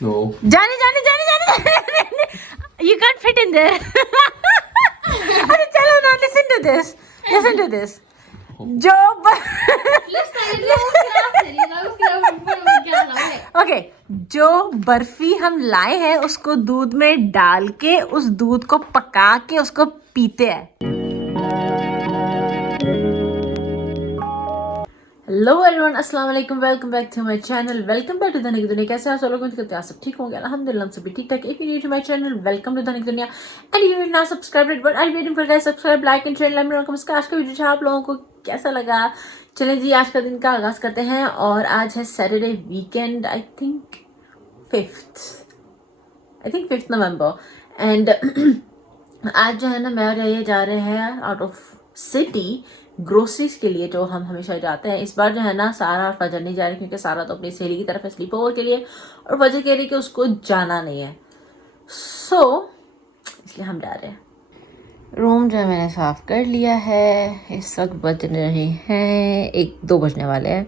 No. Johnny, Johnny, Johnny, Johnny. You can't fit in there. अरे चलो ना, listen to this. Listen to this. जो okay जो बर्फी हम लाए हैं उसको दूध में डाल के उस दूध को पका के उसको पीते हैं। हेलो एवरीवन, अस्सलाम वालेकुम, welcome back to my channel, welcome back to धनिक दुनिया। कैसे आप सब लोग करते हैं? सब ठीक होंगे अल्हम्दुलिल्लाह, हम सभी ठीक ठाक। If you new to my channel, welcome to धनिक दुनिया and you have not subscribed but I am waiting for guys subscribe, like and share. Let me know comments का आज का वीडियो आप लोगों को कैसा लगा। चलें जी, आज का दिन का आगाज करते हैं और आज है Saturday weekend, I think 5th November and आज जो है ना मैं और ये जा रहे हैं आउट ऑफ सिटी ग्रोसरीज के लिए, जो हम हमेशा जाते हैं। इस बार जो है ना सारा और फजर नहीं जा रही क्योंकि सारा तो अपनी सहेली की तरफ है स्लीप ओवर के लिए और फजर कह रही कि उसको जाना नहीं है, सो इसलिए हम जा रहे हैं। रूम जो है मैंने साफ कर लिया है। इस वक्त बज रहे हैं 1-2 बजने वाले हैं।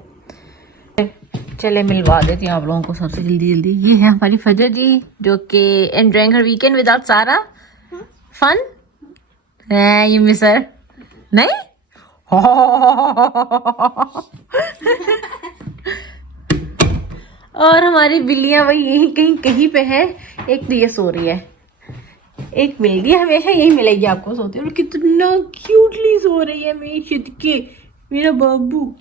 चले मिलवा देती हूँ आप लोगों को सबसे जल्दी। ये है हमारी फजर जी जो कि enjoying her weekend without Sara. Fun you miss her? नहीं और हमारी बिल्लियां वही यहीं कहीं पे है। एक तो ये सो रही है, एक मिल गई, हमेशा यही मिलेगी आपको सोती है। और कितना क्यूटली सो रही है मेरी चितके, मेरा बाबू।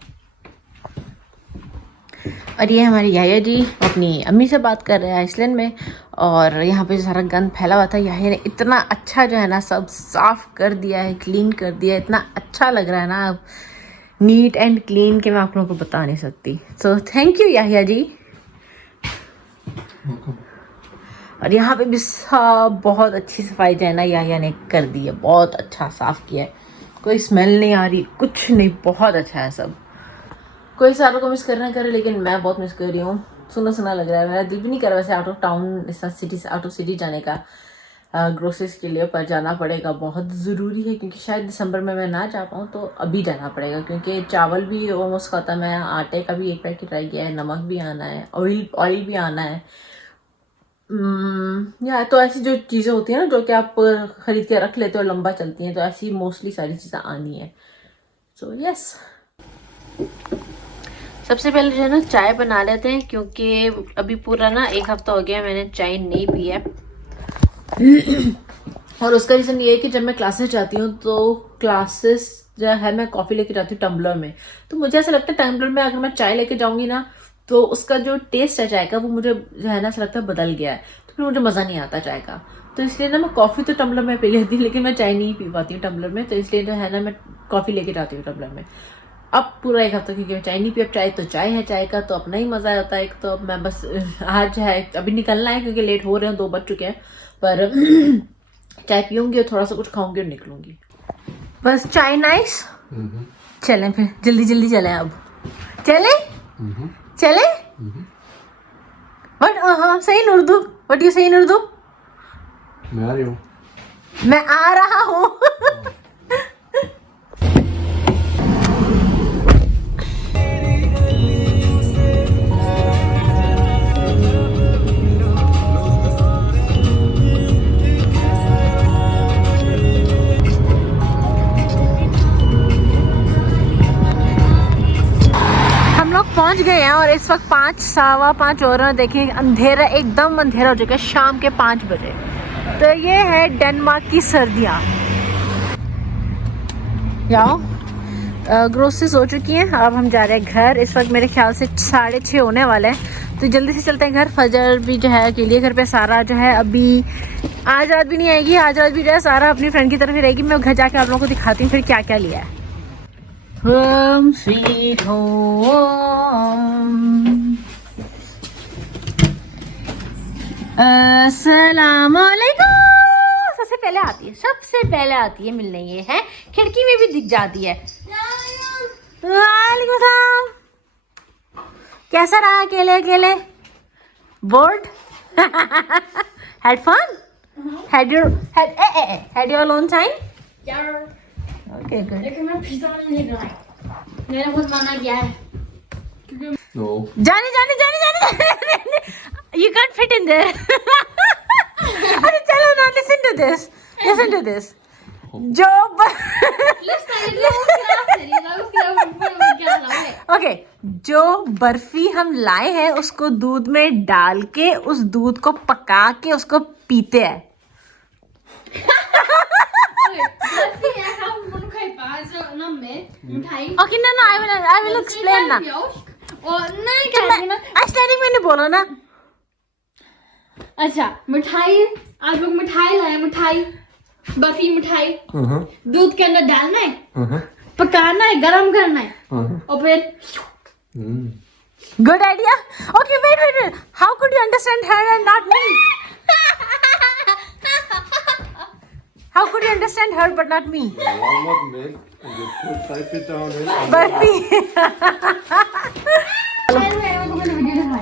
और ये हमारी याया जी अपनी अम्मी से बात कर रहे हैं आइसलैंड में। और यहाँ पे जो सारा गंद फैला हुआ था, याया ने इतना अच्छा जो है ना सब साफ कर दिया है, क्लीन कर दिया है। इतना अच्छा लग रहा है ना अब, नीट एंड क्लीन, कि मैं आप लोगों को बता नहीं सकती। सो थैंक यू याया जी। और यहाँ पे भी सब बहुत अच्छी सफाई जो है ना याया ने कर दी है, बहुत अच्छा साफ किया है। कोई स्मेल नहीं आ रही, कुछ नहीं, बहुत अच्छा है सब। कोई सारों को मिस करना करे, लेकिन मैं बहुत मिस कर रही हूँ। सुना सुना लग रहा है, मेरा दिल भी नहीं कर रहा वैसे आउट ऑफ टाउन, इस सिटी से आउट ऑफ सिटी जाने का ग्रोसरीज के लिए, पर जाना पड़ेगा, बहुत ज़रूरी है। क्योंकि शायद दिसंबर में मैं ना जा पाऊँ तो अभी जाना पड़ेगा, क्योंकि चावल भी ऑलमोस्ट ख़त्म है, आटे का भी 1 पैकेट रह गया है, नमक भी आना है, ऑयल भी आना है। या तो ऐसी जो चीज़ें होती हैं ना जो कि आप ख़रीद के रख लेते हो, लंबा चलती हैं, तो ऐसी मोस्टली सारी चीज़ें आनी है। सो यस, सबसे पहले जो है ना चाय बना लेते हैं, क्योंकि अभी पूरा ना 1 हफ्ता हो गया मैंने चाय नहीं पी है। और उसका रीज़न ये है कि जब मैं क्लासेस जाती हूँ तो क्लासेस जो है मैं कॉफ़ी लेके जाती हूँ टम्बलर में। तो मुझे ऐसा लगता है टम्बलर में अगर मैं चाय लेके जाऊँगी ना तो उसका जो टेस्ट है चाय का, वो मुझे जो है ना ऐसा लगता है बदल गया है, तो फिर मुझे मज़ा नहीं आता चाय का। तो इसलिए ना मैं कॉफ़ी तो टम्बलर में पी लेती हूँ, लेकिन मैं चाय नहीं पी पाती हूँ टम्बलर में। तो इसलिए जो है ना मैं कॉफ़ी लेके जाती हूँ टम्बलर में। अब पूरा 1 हफ्ता क्योंकि मैं चाय नहीं पी, अब चाय तो चाय है, चाय का तो अपना ही मज़ा आता है। एक तो अब मैं बस आज है अभी निकलना है क्योंकि लेट हो रहे हैं, 2 बज चुके हैं, पर चाय पीऊँगी और थोड़ा सा कुछ खाऊंगी और निकलूंगी। बस चाय नाइस। चलें फिर जल्दी चलें, अब चले बट हाँ सही इन उर्दू, व्हाट यू से इन उर्दू? मैं आ रही हूँ, मैं आ रहा हूँ। पहुंच गए हैं और इस वक्त 5, 5:15 हो रहे हैं। देखिए अंधेरा, एकदम अंधेरा हो चुका है, शाम के 5 बजे। तो ये है डेनमार्क की सर्दियाँ। जाओ, ग्रोसरीज हो चुकी हैं, अब हम जा रहे हैं घर। इस वक्त मेरे ख्याल से 6:30 होने वाले हैं, तो जल्दी से चलते हैं घर। फजर भी जो है अकेली घर पे, सारा जो है अभी आज रात भी नहीं आएगी, आज रात भी जो है सारा अपनी फ्रेंड की तरफ ही रहेगी। मैं घर जाके आप लोगों को दिखाती हूँ फिर क्या क्या लिया है। Home sweet home. अस्सलामुअलैकुम। सबसे पहले आती है मिलने, ये है खिड़की में भी दिख जाती है। वालेकुम सलाम। कैसा रहा अकेले? Board? Had fun? Had your alone time? Okay, good. लेकिन मैं पिज़्ज़ा नहीं खाया, मैंने बहुत मना किया है। No. जाने You can't fit in there. अरे चलो ना, listen to this. Listen to this. जो ओके, जो बर्फी हम लाए हैं उसको दूध में डाल के उस दूध को पका के उसको पीते हैं. Okay, no, I will explain ना. स्टार्टिंग में नहीं बोला ना. अच्छा, मिठाई, आप लोग मिठाई लाए, मिठाई, बर्फी मिठाई, दूध के अंदर डालना है, पकाना है, गरम करना है, और फिर Good idea. Okay, wait. How could you understand her and not me? How could you understand her but not me? Warm up milk and you type it down in. Barfi.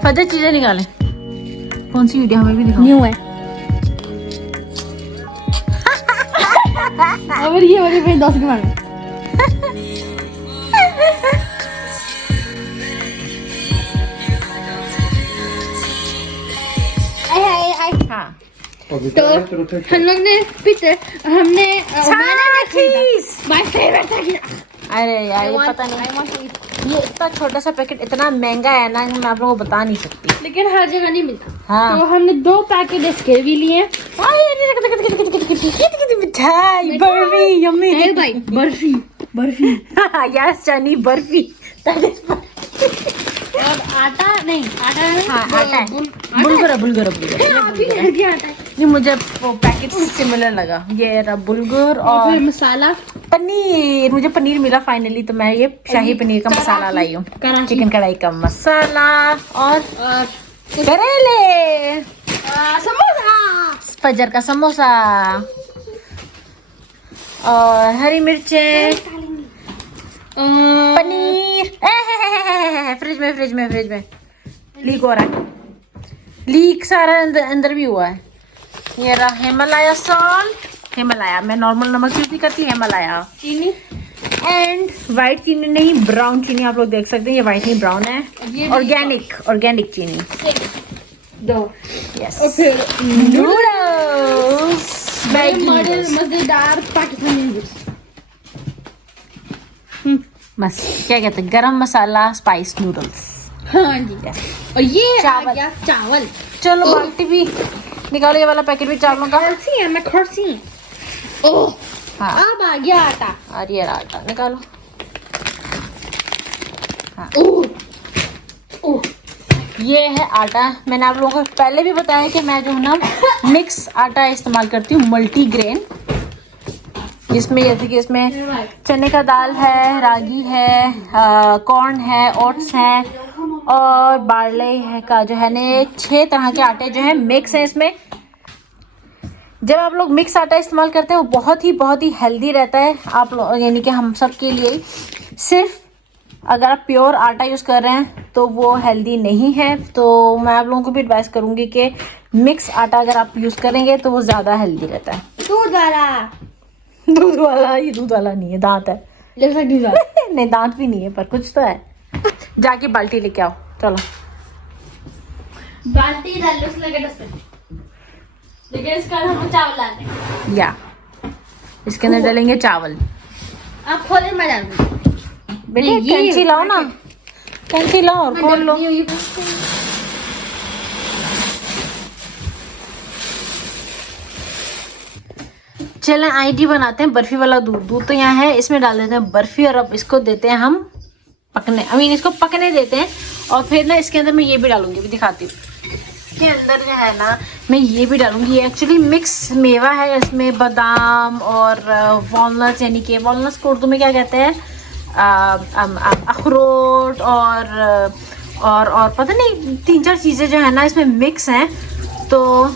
फजर चीजें निकालें. कौन सी वीडियो हमें भी दिखाओ. न्यू है. और ये वाली फिर 10 के मांगे. हाँ. तो हम लोग ने पीते, हमने माय फेवरेट था कि अरे यार ये पता नहीं, ये इतना छोटा सा पैकेट इतना महंगा है ना, मैं आप लोगों को बता नहीं सकती. लेकिन हर जगह नहीं मिलता. हाँ. तो हमने 2 पैकेट इसके भी लिए. मिठाई बर्फी यम्मी. ए भाई, बर्फी बर्फी यस जानी बर्फी. और आटा नहीं, आटा हाँ आटा है. बुलगुर आटा है. ये मुझे वो पैकेट सिमिलर लगा. ये रहा बुलगुर और और फिर मसाला, पनीर. मुझे पनीर मिला फाइनली, तो मैं ये शाही पनीर का मसाला लाई हूँ. चिकन कढ़ाई का मसाला और करेले, समोसा, फजर का समोसा और हरी मिर्चें, पनीर. फ्रिज में लीक हो रहा है. लीक सारा अंदर भी हुआ है. ये रहा हिमालय सॉल्ट. हिमालय, मैं नॉर्मल नमक यूज नहीं करती, हिमालय. चीनी एंड व्हाइट चीनी नहीं, ब्राउन चीनी. आप लोग देख सकते हैं ये व्हाइट नहीं ब्राउन है. ऑर्गेनिक चीनी. 2. यस. और फिर नूडल्स, मजेदार पाकिस्तानी नूडल्स. बस क्या कहते हैं, गरम मसाला स्पाइस नूडल्स. हाँ जी. और ये आ चावल. गया चावल. चलो बाल्टी भी निकालो, ये वाला पैकेट भी चावलों का. मैं खर्ची. ओह, हाँ. अब आ गया आटा. और ये आटा निकालो. ओह ओह, ये है आटा. मैंने आप लोगों को पहले भी बताया कि मैं जो है ना मिक्स आटा इस्तेमाल करती हूँ, मल्टीग्रेन, जिसमें जैसे कि इसमें चने का दाल है, रागी है, कॉर्न है, ओट्स है और बार्ले है का जो है ना 6 तरह के आटे जो है मिक्स है इसमें. जब आप लोग मिक्स आटा इस्तेमाल करते हैं वो बहुत ही हेल्दी रहता है आप लोग, यानी कि हम सब के लिए. सिर्फ अगर आप प्योर आटा यूज़ कर रहे हैं तो वो हेल्दी नहीं है. तो मैं आप लोगों को भी एडवाइस करूँगी कि मिक्स आटा अगर आप यूज़ करेंगे तो वो ज़्यादा हेल्दी रहता है. दूध वाला. ये दूध वाला नहीं है, दांत है. दूध वाला. नहीं दांत भी नहीं है पर कुछ तो है. जाके बाल्टी लेके आओ. चलो बाल्टी डाल लो उसमें डस्टबिन. लेकिन इसका हम चावल डालते हैं. या इसके अंदर डालेंगे चावल. आप खोले मैं डालूंगी. बेटे कैंची लाओ ना, कैंची लाओ और खोल लो. चलें आईडी बनाते हैं. बर्फी वाला दूध तो यहाँ है, इसमें डाल देते हैं बर्फी और अब इसको देते हैं हम पकने. इसको पकने देते हैं और फिर ना इसके अंदर मैं ये भी डालूंगी, भी दिखाती हूँ. इसके अंदर जो है ना मैं ये भी डालूंगी. ये एक्चुअली मिक्स मेवा है, इसमें बादाम और वॉलनट्स, यानी कि वॉलनट्स को उर्दू में क्या कहते हैं, अखरोट और पता नहीं 3-4 चीज़ें जो है ना इसमें मिक्स हैं. तो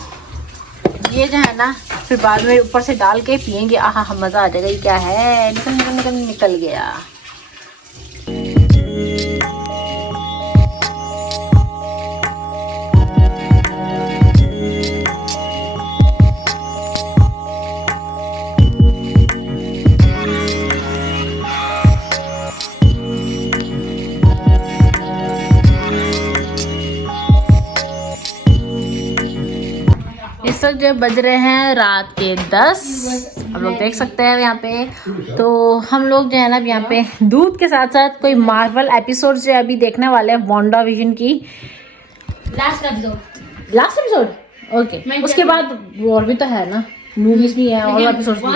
ये जो है ना फिर बाद में ऊपर से डाल के पियेंगे. आहा मज़ा आ जाएगा. ये क्या है, निकल गया. इस वक्त जो बज रहे हैं रात के 10, आप लोग देख सकते हैं यहाँ पे। तो हम लोग जो है ना यहाँ पे दूध के साथ साथ कोई मार्वल एपिसोड जो है अभी देखने वाले हैं, वांडा विजन की लास्ट एपिसोड। ओके, उसके बाद और भी तो है ना, मूवीज भी है और एपिसोड्स भी हैं।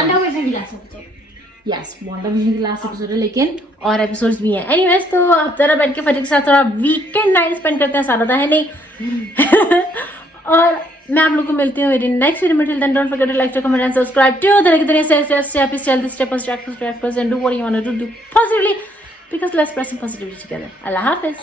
यस, वांडा विजन की लास्ट एपिसोड है, लेकिन और एपिसोड्स भी हैं। एनीवेज, तो आप जरा बैठ के फरीक के साथ थोड़ा वीकेंड नाइट स्पेंड करते हैं, सारा है नहीं। और मैं आप लोग को मिलती हूँ मेरी नेक्स्ट वीडियो में। Till then don't forget to like, comment and subscribe to the कितने steps and do what you want to do positively, because let's present positivity together. अल्लाह हाफिज।